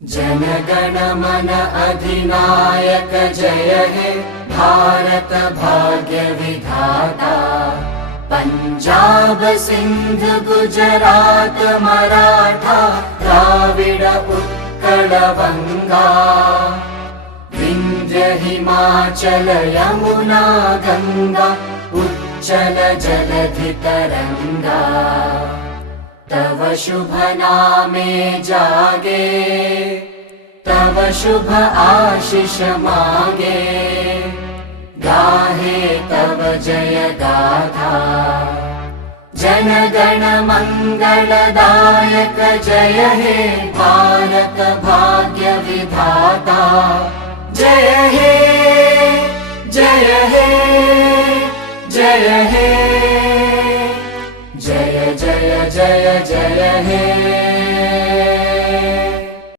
जनगण मन अधिनायक जय हे भारत भाग्य विधाता। पंजाब सिंध गुजरात मराठा द्राविड उत्कल बंगा। विंध्य हिमाचल यमुना गंगा उच्चल जलधि तरंगा। तव शुभ नामे जागे तव शुभ आशीष मागे। गाहे तव जय गाथा जनगण मंगलदायक जय हे भारत भाग्य विधाता। जय हे जय हे जय हे जय जय जय जय हे।